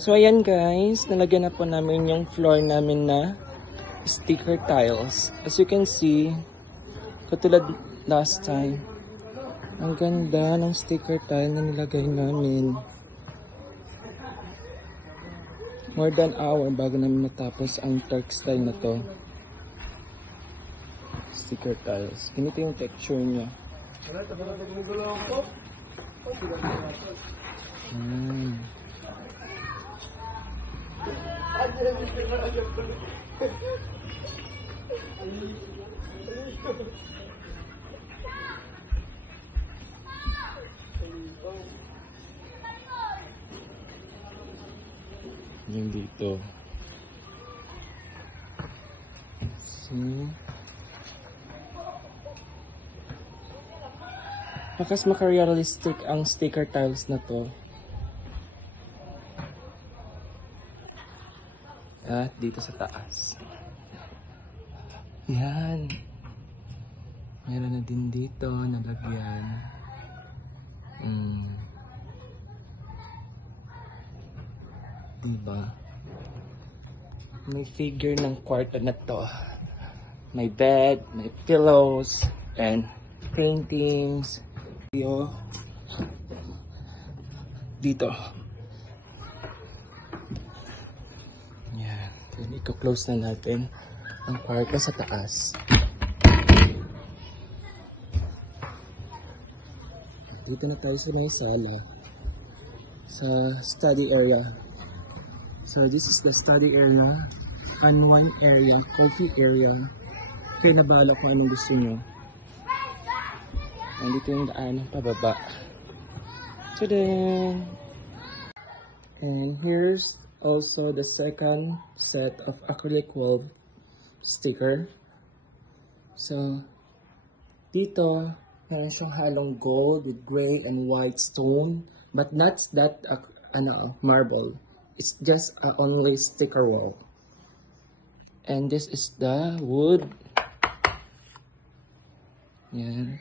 So ayan guys, nalagyan na po namin yung floor namin na sticker tiles. As you can see, katulad last time, ang ganda ng sticker tile na nilagay namin. More than hour bago namin matapos ang textile na to. Sticker tiles. Ganito yung texture niya. Yung dito. See? Bakas maka-realistic ang sticker tiles na to. At dito sa taas. Yan. Meron na din dito nalagyan. Diba? May figure ng kwarto na to. May bed, may pillows, and paintings. Dito. Yan. Then, i-close na natin ang kwarto sa taas. Dito na tayo sa may sala. Sa study area. So this is the study area, unwind area, coffee area. Kaya nabala ko anong gusto nyo. Nandito yung daan pababa. Tadaan! And here's also the second set of acrylic wall sticker. So dito, meron siyang halong gold with gray and white stone. But not that marble. It's just only sticker wall. And this is the wood. Yeah.